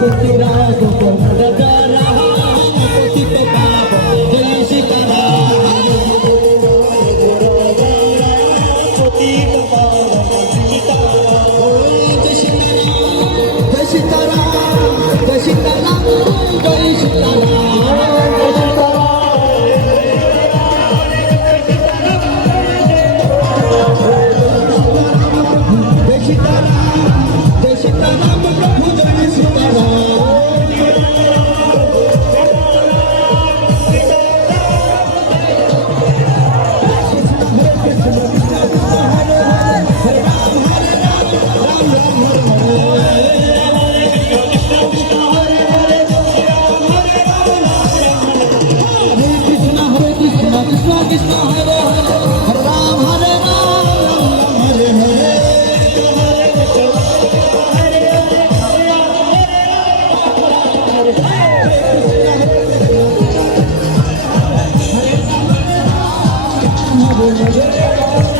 గుర్తు రాదు Yeah.